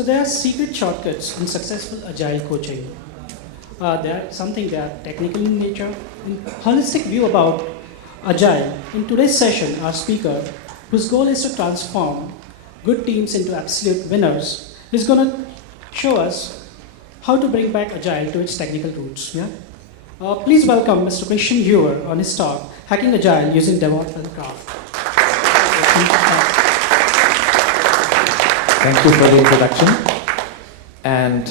So there are secret shortcuts in successful agile coaching. They are something that technical in nature. In holistic view about agile, in today's session, our speaker, whose goal is to transform good teams into absolute winners, is going to show us how to bring back agile to its technical roots. Yeah? Please welcome Mr. Christian Hujer on his talk, Hacking Agile Using DevOps and Craft. Thank you for the introduction. And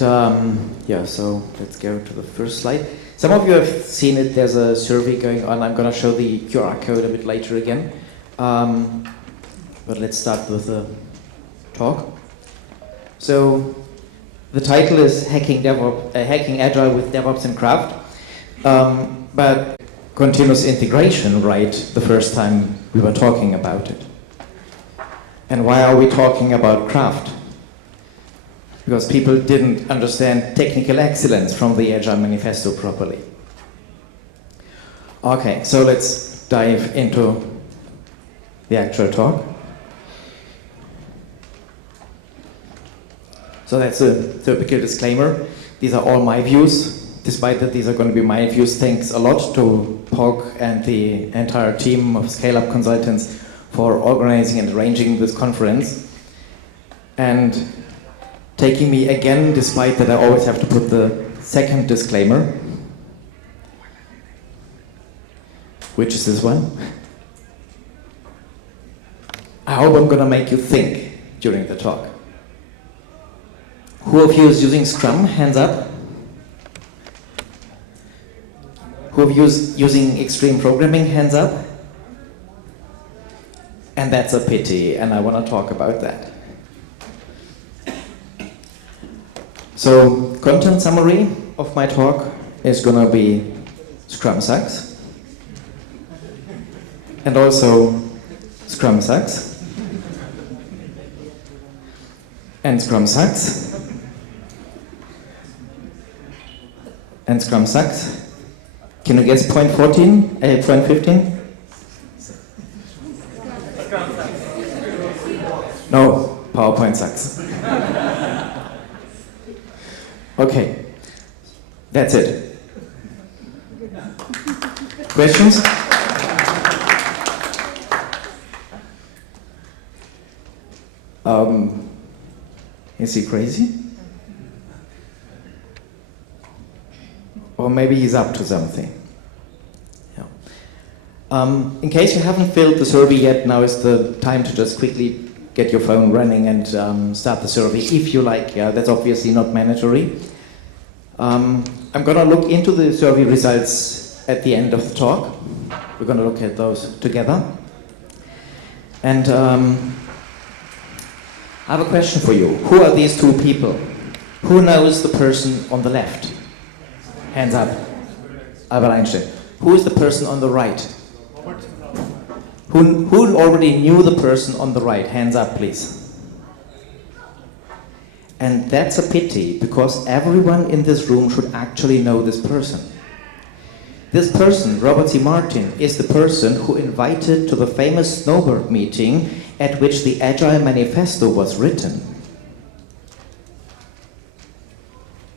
so let's go to the first slide. Some of you have seen it, there's a survey going on. I'm going to show the QR code a bit later again. But let's start with the talk. So the title is Hacking Agile with DevOps and Craft. But continuous integration, right, the first time we were talking about it. And why are we talking about craft? Because people didn't understand technical excellence from the Agile Manifesto properly. Okay, so let's dive into the actual talk. So that's a typical disclaimer. These are all my views. Despite that these are going to be my views, thanks a lot to PAUC and the entire team of scale-up consultants for organizing and arranging this conference. And taking me again, despite that I always have to put the second disclaimer, which is this one. I hope I'm going to make you think during the talk. Who of you is using Scrum? Hands up. Who of you is using extreme programming? Hands up. And that's a pity, and I want to talk about that. So, content summary of my talk is going to be Scrum sucks. And also, Scrum sucks. And Scrum sucks. And Scrum sucks. Can you guess point 14? Point 15? No, PowerPoint sucks. Okay, that's it. Questions? Is he crazy? Or maybe he's up to something. Yeah. In case you haven't filled the survey yet, now is the time to just quickly get your phone running and start the survey if you like. Yeah, that's obviously not mandatory. I'm going to look into the survey results at the end of the talk. We're going to look at those together. And I have a question for you. Who are these two people? Who knows the person on the left? Hands up. Albert Einstein. Who is the person on the right? Who already knew the person on the right? Hands up, please. And that's a pity, because everyone in this room should actually know this person. This person, Robert C. Martin, is the person who invited to the famous Snowbird meeting at which the Agile Manifesto was written.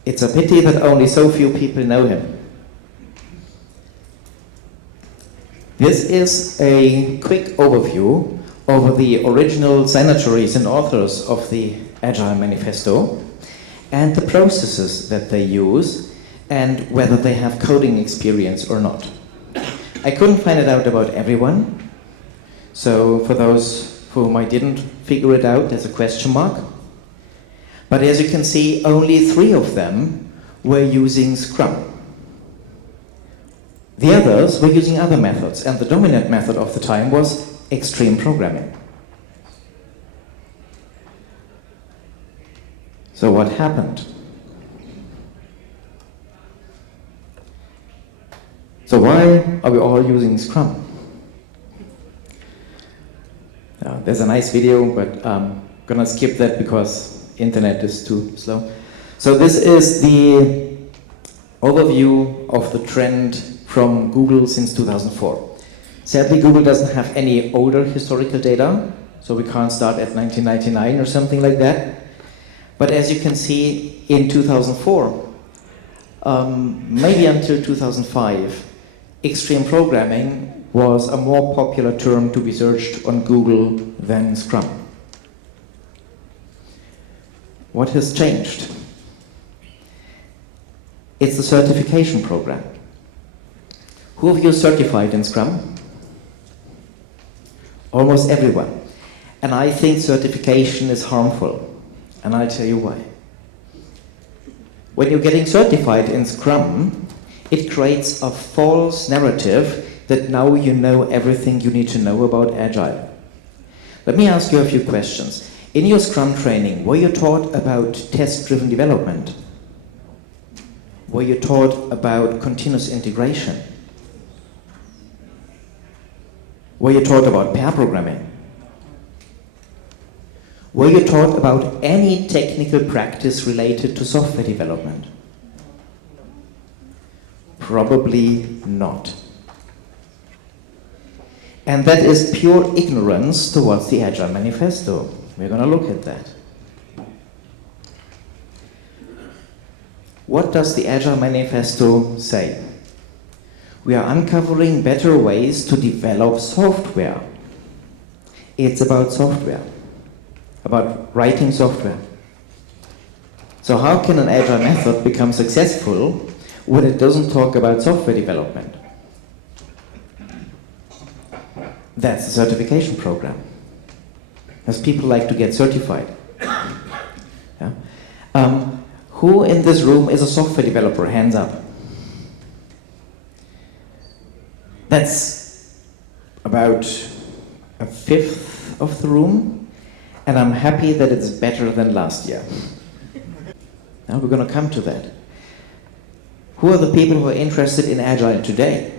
It's a pity that only so few people know him. This is a quick overview over the original signatories and authors of the Agile Manifesto and the processes that they use and whether they have coding experience or not. I couldn't find it out about everyone, so for those for whom I didn't figure it out, there's a question mark. But as you can see, only 3 of them were using Scrum. The others were using other methods, and the dominant method of the time was extreme programming. So what happened? So why are we all using Scrum? There's a nice video, but I'm gonna skip that because internet is too slow. So this is the overview of the trend from Google since 2004. Sadly, Google doesn't have any older historical data, so we can't start at 1999 or something like that. But as you can see, in 2004, maybe until 2005, extreme programming was a more popular term to be searched on Google than Scrum. What has changed? It's the certification program. Who of you is certified in Scrum? Almost everyone. And I think certification is harmful. And I'll tell you why. When you're getting certified in Scrum, it creates a false narrative that now you know everything you need to know about Agile. Let me ask you a few questions. In your Scrum training, were you taught about test-driven development? Were you taught about continuous integration? Were you taught about pair programming? Were you taught about any technical practice related to software development? Probably not. And that is pure ignorance towards the Agile Manifesto. We're going to look at that. What does the Agile Manifesto say? We are uncovering better ways to develop software. It's about software. About writing software. So how can an Agile method become successful when it doesn't talk about software development? That's the certification program. As people like to get certified. Yeah? Who in this room is a software developer? Hands up. That's about a fifth of the room. And I'm happy that it's better than last year. Now we're going to come to that. Who are the people who are interested in Agile today?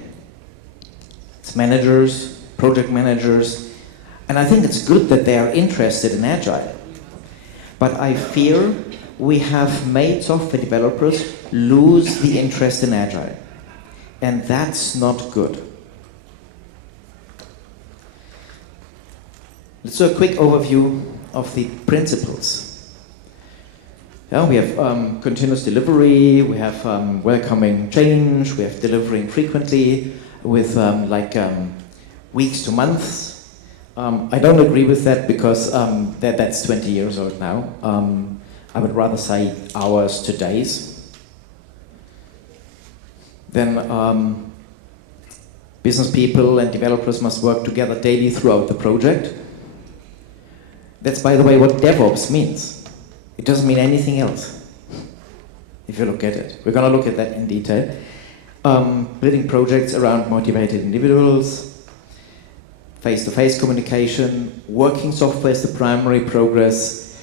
It's managers, project managers, and I think it's good that they are interested in Agile. But I fear we have made software developers lose the interest in Agile. And that's not good. Let's do a quick overview of the principles. Yeah, we have continuous delivery, we have welcoming change, we have delivering frequently with weeks to months. I don't agree with that because that's 20 years old now. I would rather say hours to days. Then business people and developers must work together daily throughout the project. That's, by the way, what DevOps means. It doesn't mean anything else, if you look at it. We're going to look at that in detail. Building projects around motivated individuals, face-to-face communication, working software is the primary progress,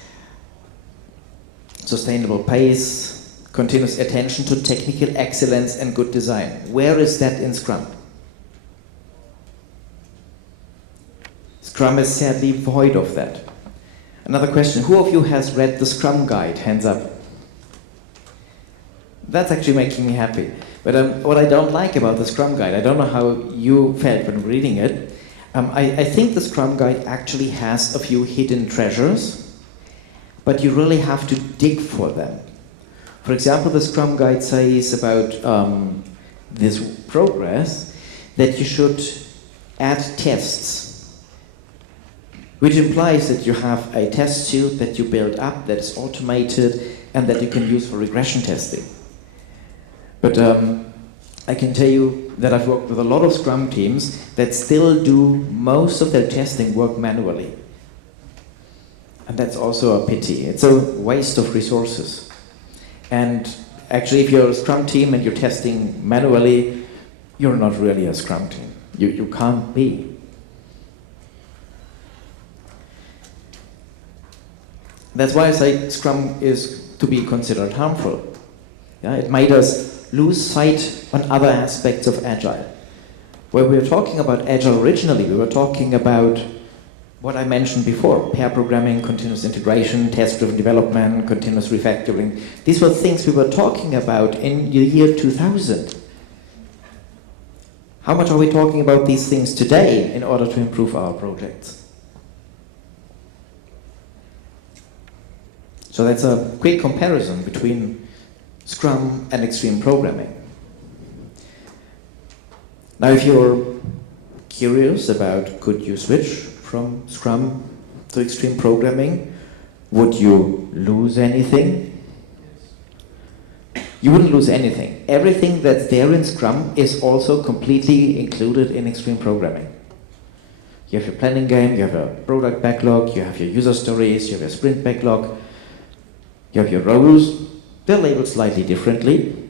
sustainable pace, continuous attention to technical excellence and good design. Where is that in Scrum? Scrum is sadly void of that. Another question, who of you has read the Scrum Guide? Hands up. That's actually making me happy. But what I don't like about the Scrum Guide, I don't know how you felt when reading it, I think the Scrum Guide actually has a few hidden treasures, but you really have to dig for them. For example, the Scrum Guide says about this progress that you should add tests, which implies that you have a test suite that you build up, that is automated, and that you can use for regression testing. But I can tell you that I've worked with a lot of Scrum teams that still do most of their testing work manually. And that's also a pity. It's a waste of resources. And actually, if you're a Scrum team and you're testing manually, you're not really a Scrum team. You can't be. That's why I say Scrum is to be considered harmful. Yeah, it made us lose sight on other aspects of Agile. When we were talking about Agile originally, we were talking about what I mentioned before, pair programming, continuous integration, test-driven development, continuous refactoring. These were things we were talking about in the year 2000. How much are we talking about these things today in order to improve our projects? So that's a quick comparison between Scrum and extreme programming. Now, if you're curious about could you switch from Scrum to extreme programming, would you lose anything? You wouldn't lose anything. Everything that's there in Scrum is also completely included in extreme programming. You have your planning game, you have a product backlog, you have your user stories, you have your sprint backlog, you have your roles. They're labeled slightly differently.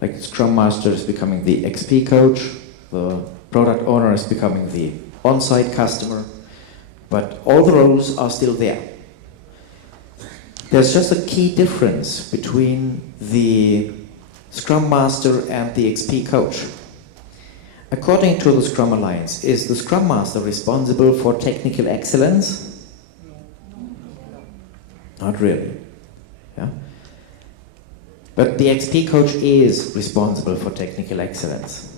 Like Scrum Master is becoming the XP coach, the product owner is becoming the on-site customer, but all the roles are still there. There's just a key difference between the Scrum Master and the XP coach. According to the Scrum Alliance, is the Scrum Master responsible for technical excellence? Not really. Yeah? But the XP coach is responsible for technical excellence.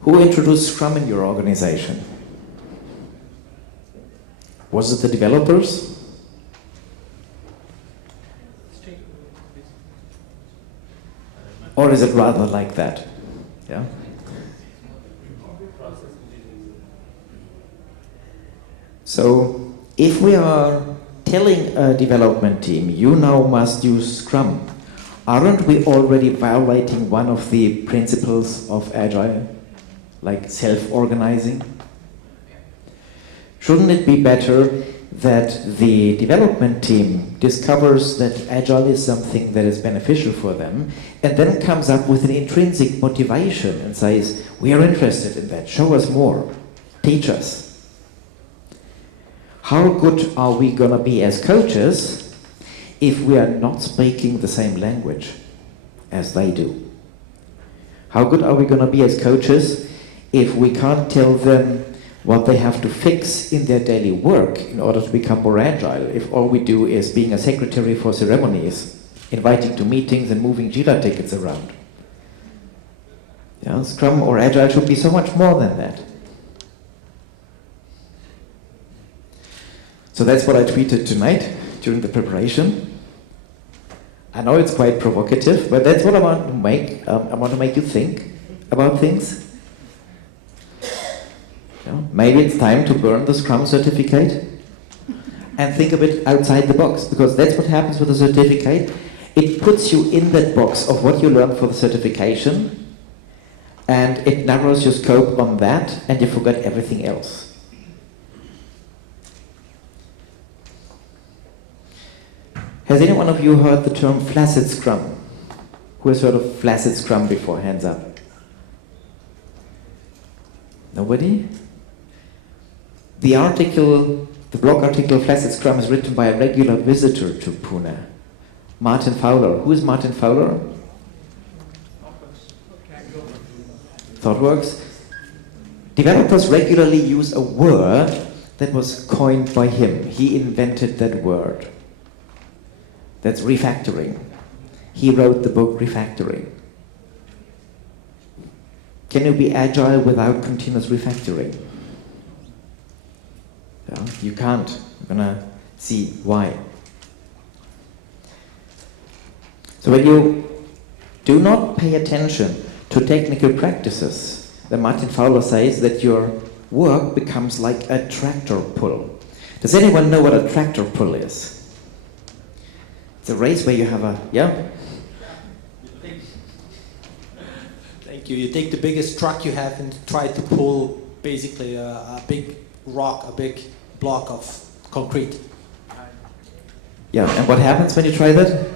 Who introduced Scrum in your organization? Was it the developers? Or is it rather like that? Yeah? So, if we are telling a development team, you now must use Scrum, aren't we already violating one of the principles of Agile, like self-organizing? Shouldn't it be better that the development team discovers that Agile is something that is beneficial for them and then comes up with an intrinsic motivation and says, we are interested in that, show us more, teach us. How good are we going to be as coaches if we are not speaking the same language as they do? How good are we going to be as coaches if we can't tell them what they have to fix in their daily work in order to become more agile, if all we do is being a secretary for ceremonies, inviting to meetings and moving Jira tickets around? Yeah, Scrum or Agile should be so much more than that. So that's what I tweeted tonight during the preparation. I know it's quite provocative, but that's what I want to make. I want to make you think about things. Maybe it's time to burn the Scrum certificate and think a bit outside the box, because that's what happens with a certificate. It puts you in that box of what you learned for the certification, and it narrows your scope on that, and you forget everything else. Has any one of you heard the term flaccid Scrum? Who has heard of flaccid Scrum before? Hands up. Nobody? The blog article Flaccid Scrum is written by a regular visitor to Pune, Martin Fowler. Who is Martin Fowler? ThoughtWorks. Developers regularly use a word that was coined by him. He invented that word. That's refactoring. He wrote the book Refactoring. Can you be agile without continuous refactoring? Yeah, you can't. I'm gonna see why. So when you do not pay attention to technical practices, then Martin Fowler says that your work becomes like a tractor pull. Does anyone know what a tractor pull is? It's a race where you have a, yeah? Thank you. You take the biggest truck you have and try to pull basically a big rock, a big block of concrete. Yeah, and what happens when you try that?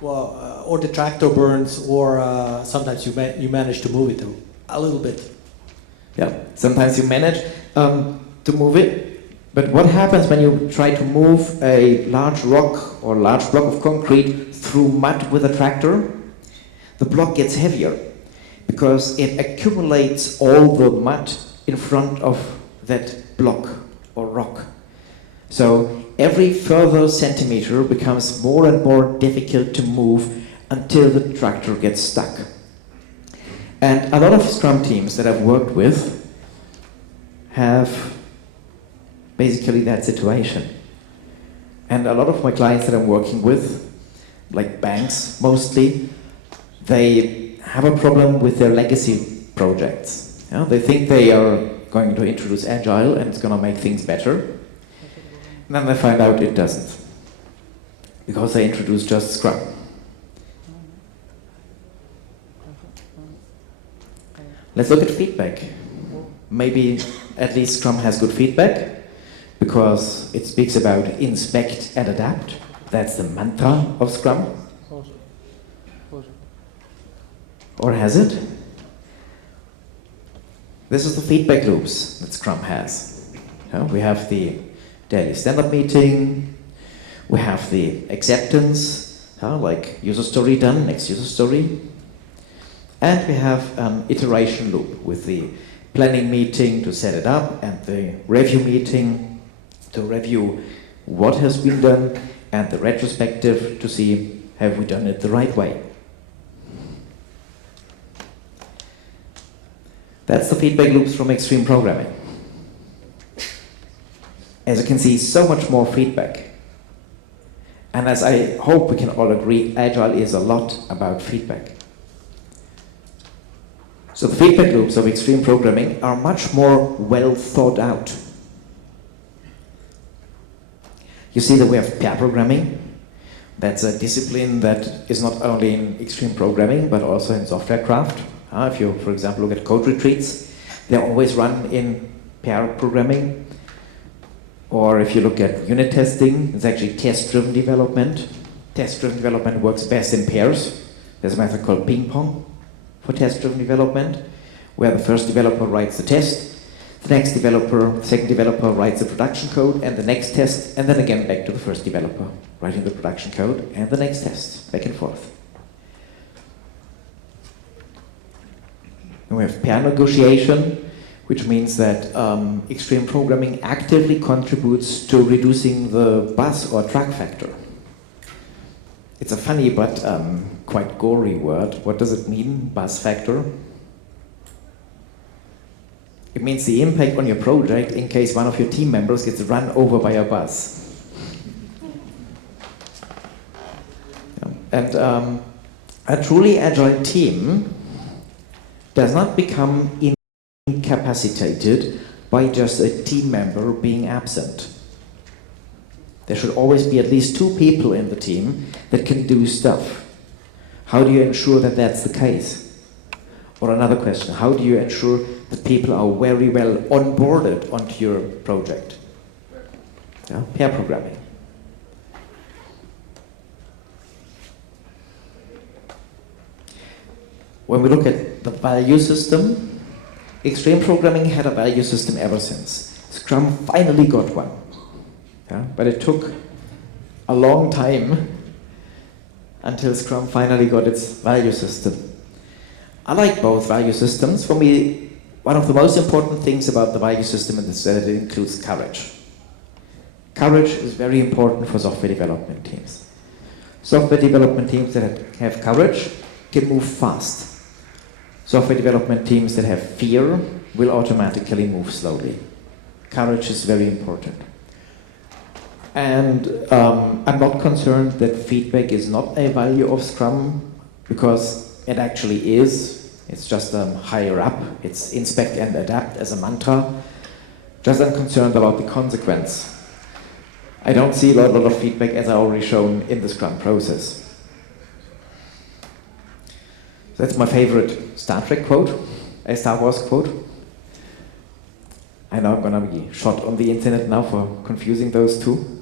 Well, or the tractor burns, or sometimes you manage to move it a little bit. Yeah, sometimes you manage to move it, but what happens when you try to move a large rock or large block of concrete through mud with a tractor? The block gets heavier because it accumulates all the mud in front of that block or rock. So every further centimeter becomes more and more difficult to move until the tractor gets stuck. And a lot of Scrum teams that I've worked with have basically that situation. And a lot of my clients that I'm working with, like banks mostly, they have a problem with their legacy projects. You know, they think they are going to introduce Agile and it's going to make things better. And then they find out it doesn't. Because they introduced just Scrum. Let's look at feedback. Maybe at least Scrum has good feedback because it speaks about inspect and adapt. That's the mantra of Scrum. Or has it? This is the feedback loops that Scrum has. We have the daily stand-up meeting, we have the acceptance, like user story done, next user story. And we have an iteration loop with the planning meeting to set it up and the review meeting to review what has been done and the retrospective to see have we done it the right way. That's the feedback loops from extreme programming. As you can see, so much more feedback. And as I hope we can all agree, Agile is a lot about feedback. So the feedback loops of extreme programming are much more well thought out. You see that we have pair programming. That's a discipline that is not only in extreme programming, but also in software craft. If you, for example, look at code retreats, they're always run in pair programming. Or if you look at unit testing, it's actually test-driven development. Test-driven development works best in pairs. There's a method called ping pong for test-driven development, where the first developer writes the test, the next developer, second developer writes the production code, and the next test, and then again back to the first developer, writing the production code, and the next test, back and forth. And we have pair negotiation, which means that extreme programming actively contributes to reducing the bus or truck factor. It's a funny but quite gory word. What does it mean, bus factor? It means the impact on your project in case one of your team members gets run over by a bus. And a truly agile team does not become incapacitated by just a team member being absent. There should always be at least two people in the team that can do stuff. How do you ensure that that's the case? Or another question, how do you ensure that people are very well onboarded onto your project? Pair programming. When we look at the value system, extreme programming had a value system ever since. Scrum finally got one. But it took a long time until Scrum finally got its value system. I like both value systems. For me, one of the most important things about the value system is that it includes courage. Courage is very important for software development teams. Software development teams that have courage can move fast. Software development teams that have fear will automatically move slowly. Courage is very important. And I'm not concerned that feedback is not a value of Scrum, because it actually is. It's just higher up. It's inspect and adapt as a mantra. Just I'm concerned about the consequence. I don't see a lot of feedback, as I already shown in the Scrum process. That's my favorite Star Trek quote, a Star Wars quote. I know I'm going to be shot on the internet now for confusing those two.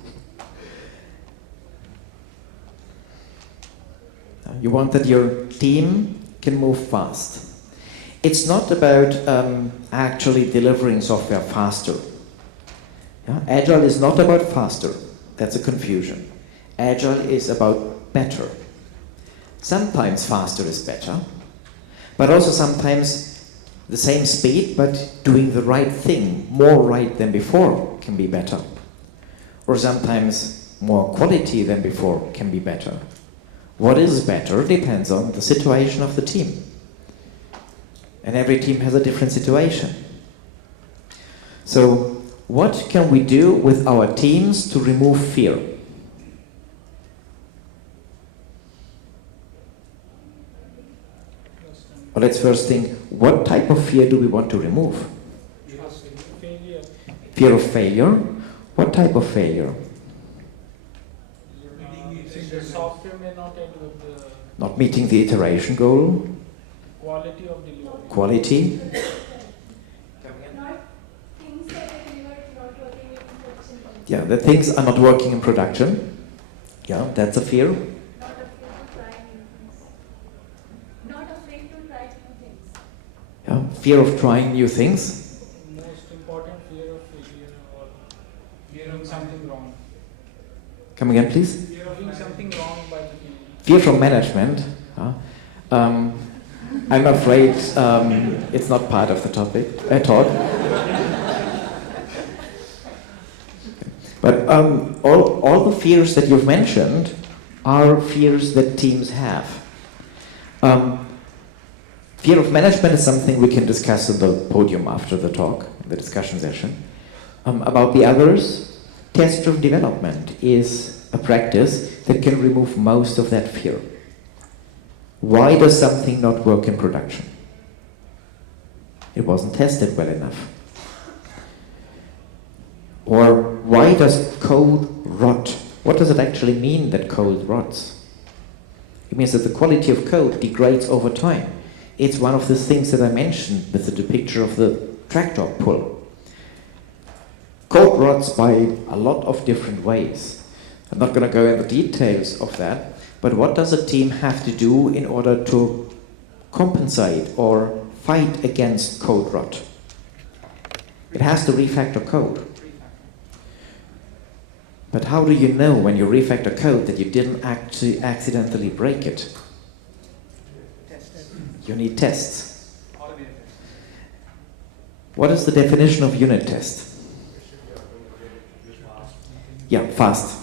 You want that your team can move fast. It's not about actually delivering software faster. Agile is not about faster. That's a confusion. Agile is about better. Sometimes faster is better, but also sometimes the same speed, but doing the right thing, more right than before, can be better. Or sometimes more quality than before can be better. What is better depends on the situation of the team. And every team has a different situation. So what can we do with our teams to remove fear? Well, let's first think, what type of fear do we want to remove? Failure. Fear of failure? What type of failure? The software may not end with the Not meeting the iteration goal? quality of delivery. Quality? Yeah, that things are not working in production. Yeah, that's a fear. Yeah, fear of trying new things. Most important fear of failure or fear of doing something wrong. Come again, please. Fear of doing something wrong by the team. Fear from management. I'm afraid it's not part of the topic talk. But all the fears that you've mentioned are fears that teams have. Fear of management is something we can discuss on the podium after the talk, the discussion session. About the others, test-driven development is a practice that can remove most of that fear. Why does something not work in production? It wasn't tested well enough. Or why does code rot? What does it actually mean that code rots? It means that the quality of code degrades over time. It's one of the things that I mentioned with the picture of the tractor pull. Code rots by a lot of different ways. I'm not going to go into the details of that, but what does a team have to do in order to compensate or fight against code rot? It has to refactor code. But how do you know when you refactor code that you didn't actually accidentally break it? You need tests. What is the definition of unit test? Yeah, fast.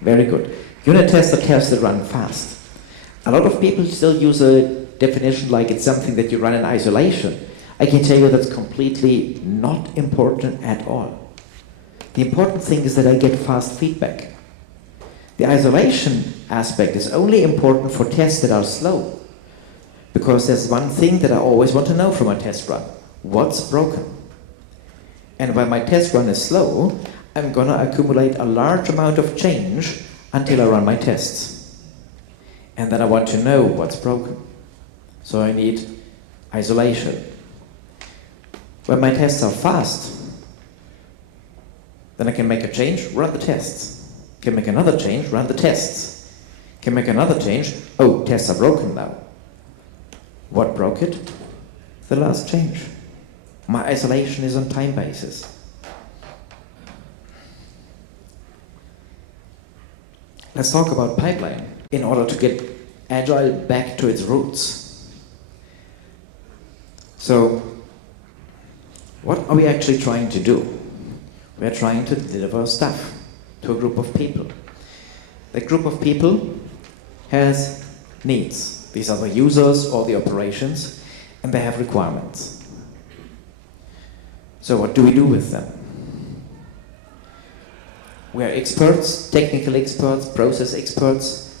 Very good. Unit tests are tests that run fast. A lot of people still use a definition like it's something that you run in isolation. I can tell you that's completely not important at all. The important thing is that I get fast feedback. The isolation aspect is only important for tests that are slow. Because there's one thing that I always want to know from a test run. What's broken? And when my test run is slow, I'm going to accumulate a large amount of change until I run my tests. And then I want to know what's broken. So I need isolation. When my tests are fast, then I can make a change, run the tests. Can make another change, run the tests. Can make another change, oh, tests are broken now. What broke it? The last change. My isolation is on time basis. Let's talk about pipeline in order to get Agile back to its roots. So, what are we actually trying to do? We're trying to deliver stuff to a group of people. That group of people has needs. These are the users or the operations, and they have requirements. So what do we do with them? We are experts, technical experts, process experts.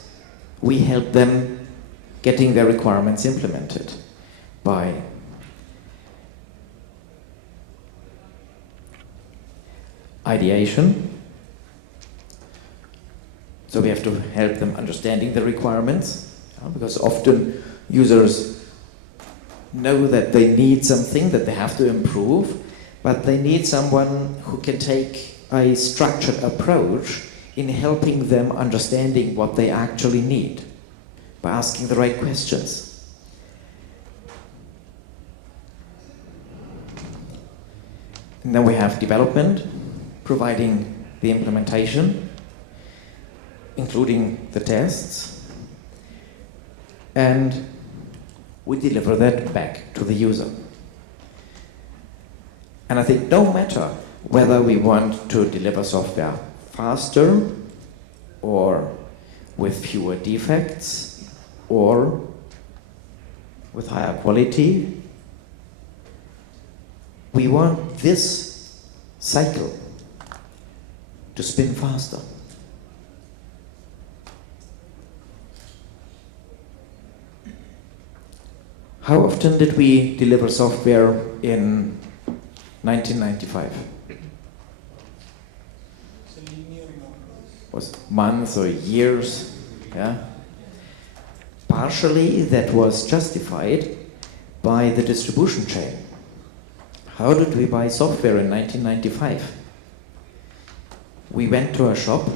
We help them getting their requirements implemented by ideation. So we have to help them understanding the requirements, because often users know that they need something that they have to improve, but they need someone who can take a structured approach in helping them understanding what they actually need by asking the right questions. And then we have development, providing the implementation, including the tests, and we deliver that back to the user. And I think no matter whether we want to deliver software faster or with fewer defects or with higher quality, we want this cycle to spin faster. How often did we deliver software in 1995? It's a linear model. Was months or years? Yeah. Partially that was justified by the distribution chain. How did we buy software in 1995? We went to a shop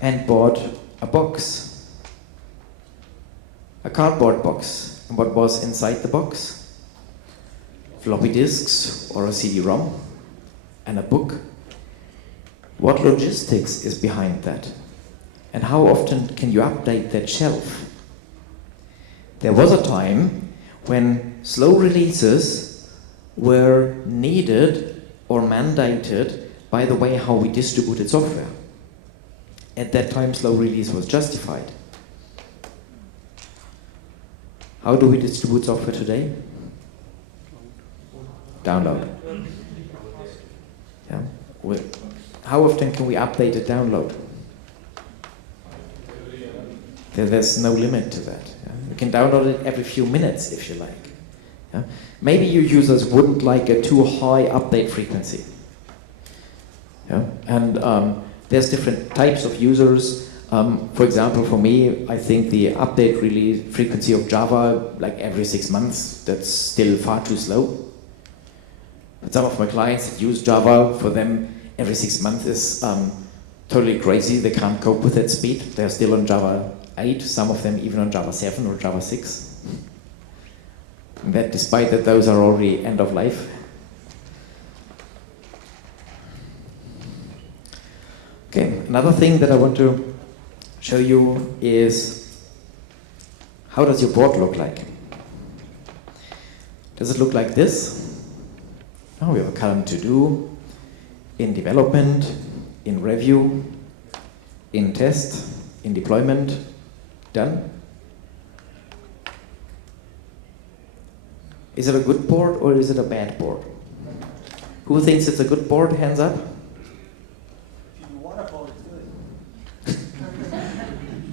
and bought a box, a cardboard box. And what was inside the box? Floppy disks or a CD-ROM and a book. What logistics is behind that? And how often can you update that shelf? There was a time when slow releases were needed or mandated by the way how we distributed software. At that time, slow release was justified. How do we distribute software today? Download. Yeah. How often can we update a download? There's no limit to that. Yeah? You can download it every few minutes if you like. Yeah? Maybe your users wouldn't like a too high update frequency. Yeah? And there's different types of users. For example, for me, I think the update release frequency of Java, like every 6 months, that's still far too slow. And some of my clients that use Java, for them, every 6 months is totally crazy. They can't cope with that speed. They're still on Java 8, some of them even on Java 7 or Java 6. And that despite that those are already end of life. Okay, another thing that I want to show you is how does your board look like? Does it look like this? Oh, we have a column to do, in development, in review, in test, in deployment, done. Is it a good board or is it a bad board? Who thinks it's a good board? Hands up.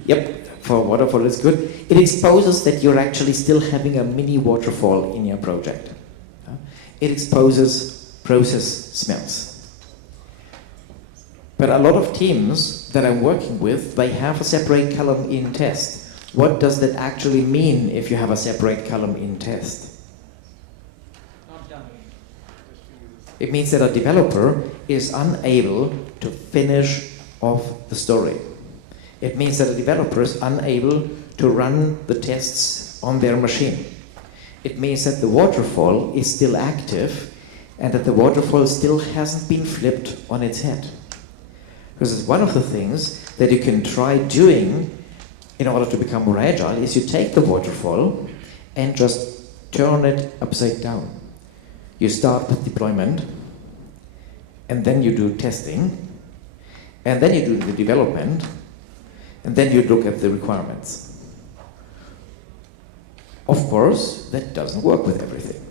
Yep, for waterfall it's good. It exposes that you're actually still having a mini waterfall in your project. It exposes process smells. But a lot of teams that I'm working with, they have a separate column in test. What does that actually mean if you have a separate column in test? Not done. It means that a developer is unable to finish off the story. It means that a developer is unable to run the tests on their machine. It means that the waterfall is still active and that the waterfall still hasn't been flipped on its head. Because one of the things that you can try doing in order to become more agile is you take the waterfall and just turn it upside down. You start with deployment, and then you do testing, and then you do the development, and then you look at the requirements. Of course, that doesn't work with everything.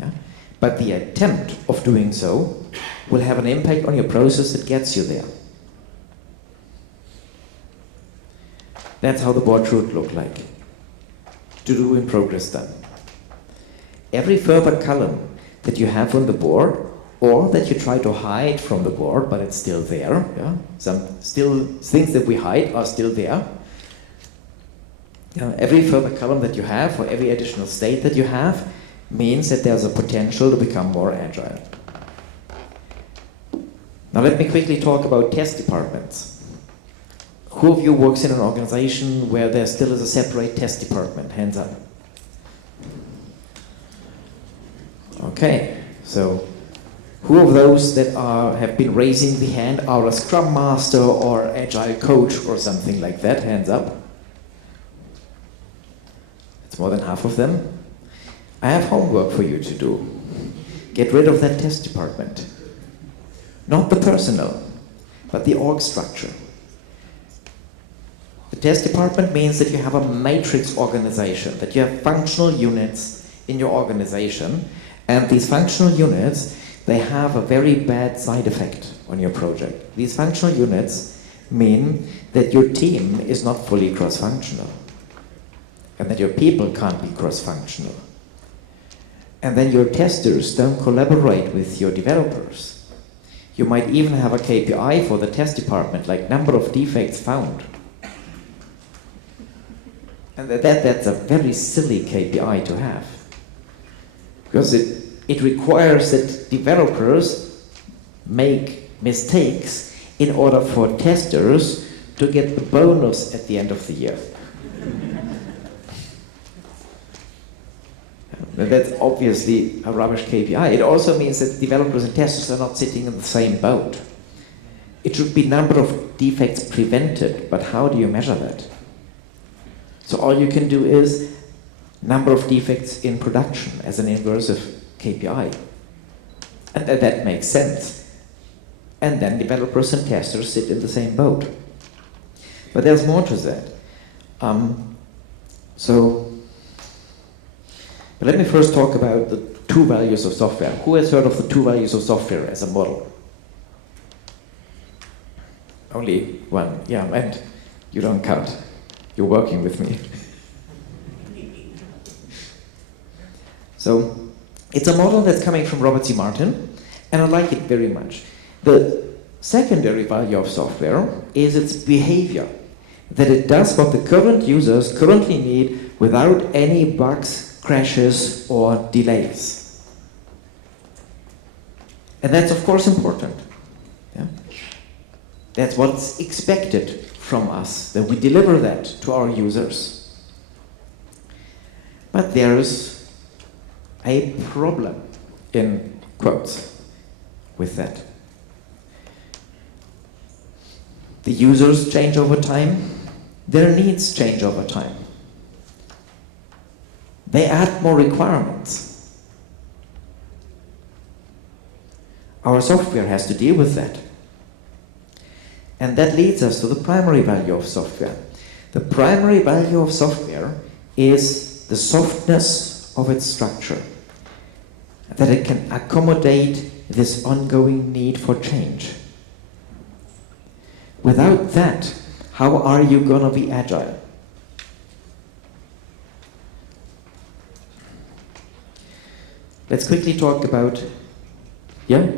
Yeah? But the attempt of doing so will have an impact on your process that gets you there. That's how the board should look like. To do in progress done. Every further column that you have on the board, or that you try to hide from the board, but it's still there. Yeah? Some still things that we hide are still there. Every further column that you have, or every additional state that you have, means that there's a potential to become more agile. Now let me quickly talk about test departments. Who of you works in an organization where there still is a separate test department? Hands up. Okay, so who of those that have been raising the hand are a Scrum Master or Agile Coach or something like that? Hands up. It's more than half of them. I have homework for you to do. Get rid of that test department. Not the personnel, but the org structure. The test department means that you have a matrix organization, that you have functional units in your organization, and these functional units, they have a very bad side effect. on your project. These functional units mean that your team is not fully cross-functional and that your people can't be cross-functional. And then your testers don't collaborate with your developers. You might even have a KPI for the test department, like number of defects found. And that's a very silly KPI to have. Because it requires that developers make mistakes in order for testers to get the bonus at the end of the year. That's obviously a rubbish KPI. It also means that developers and testers are not sitting in the same boat. It should be number of defects prevented, but how do you measure that? So all you can do is number of defects in production as an inversive KPI. And that makes sense. And then developers and testers sit in the same boat. But there's more to that. But let me first talk about the two values of software. Who has heard of the two values of software as a model? Only one. Yeah, and you don't count. You're working with me. So, it's a model that's coming from Robert C. Martin, and I like it very much. The secondary value of software is its behavior, that it does what the current users currently need without any bugs, crashes, or delays. And that's of course important. Yeah? That's what's expected from us, that we deliver that to our users. But there's a problem, in quotes, with that. The users change over time, their needs change over time. They add more requirements. Our software has to deal with that. And that leads us to the primary value of software. The primary value of software is the softness of its structure, that it can accommodate this ongoing need for change. Without that, how are you going to be agile? Let's quickly talk about, yeah?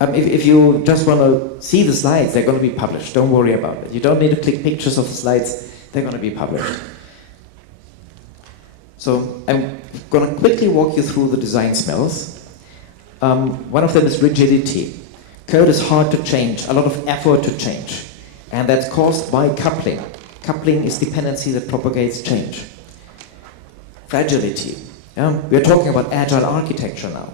If you just want to see the slides, they're going to be published. Don't worry about it. You don't need to click pictures of the slides. They're going to be published. So I'm going to quickly walk you through the design smells. One of them is rigidity. Code is hard to change, a lot of effort to change. And that's caused by coupling. Coupling is dependency that propagates change. Fragility. We're talking about agile architecture now.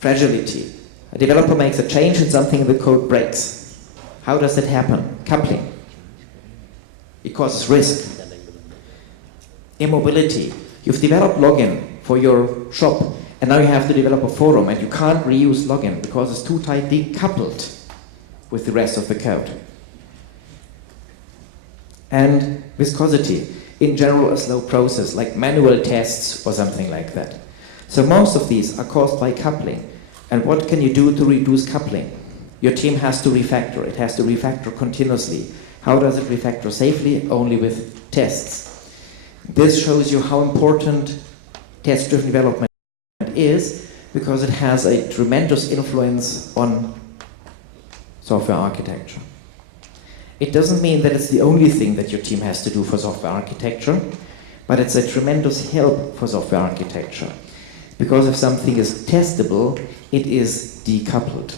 Fragility. A developer makes a change and something in the code breaks. How does that happen? Coupling. It causes risk. Immobility. You've developed login for your shop, and now you have to develop a forum, and you can't reuse login because it's too tightly coupled with the rest of the code. And viscosity. In general, a slow process, like manual tests or something like that. So most of these are caused by coupling. And what can you do to reduce coupling? Your team has to refactor. It has to refactor continuously. How does it refactor safely? Only with tests. This shows you how important test-driven development is, because it has a tremendous influence on software architecture. It doesn't mean that it's the only thing that your team has to do for software architecture, but it's a tremendous help for software architecture. Because if something is testable, it is decoupled.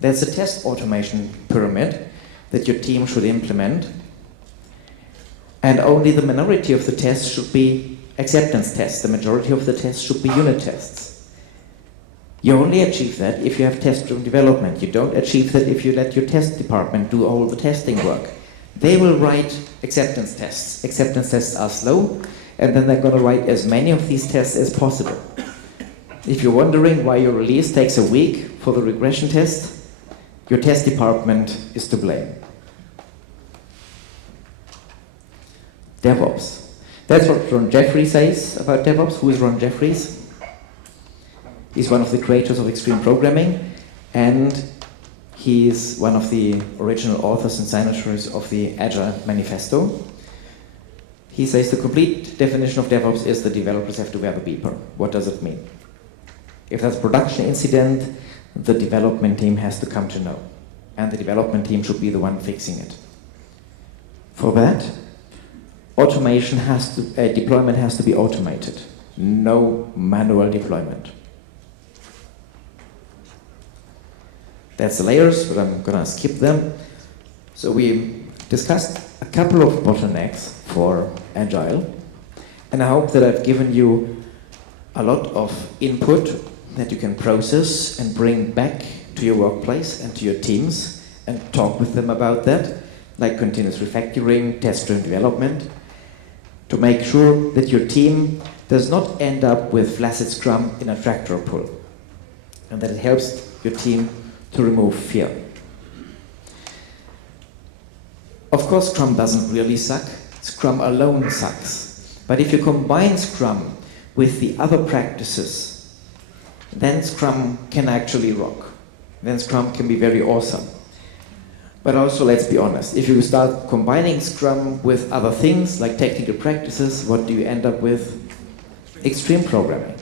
There's a test automation pyramid that your team should implement, and only the minority of the tests should be acceptance tests. The majority of the tests should be unit tests. You only achieve that if you have test-driven development. You don't achieve that if you let your test department do all the testing work. They will write acceptance tests. Acceptance tests are slow, and then they're going to write as many of these tests as possible. If you're wondering why your release takes a week for the regression test, your test department is to blame. DevOps. That's what Ron Jeffries says about DevOps. Who is Ron Jeffries? He's one of the creators of extreme programming, and he is one of the original authors and signatories of the Agile Manifesto. He says the complete definition of DevOps is the developers have to wear the beeper. What does it mean? If there's a production incident, the development team has to come to know, and the development team should be the one fixing it. For that, deployment has to be automated. No manual deployment. That's the layers, but I'm gonna skip them. So we discussed a couple of bottlenecks for Agile, and I hope that I've given you a lot of input that you can process and bring back to your workplace and to your teams and talk with them about that, like continuous refactoring, test-driven development, to make sure that your team does not end up with flaccid Scrum in a tractor pull, and that it helps your team to remove fear. Of course, Scrum doesn't really suck. Scrum alone sucks. But if you combine Scrum with the other practices, then Scrum can actually rock. Then Scrum can be very awesome. But also, let's be honest, if you start combining Scrum with other things, like technical practices, what do you end up with? Extreme programming.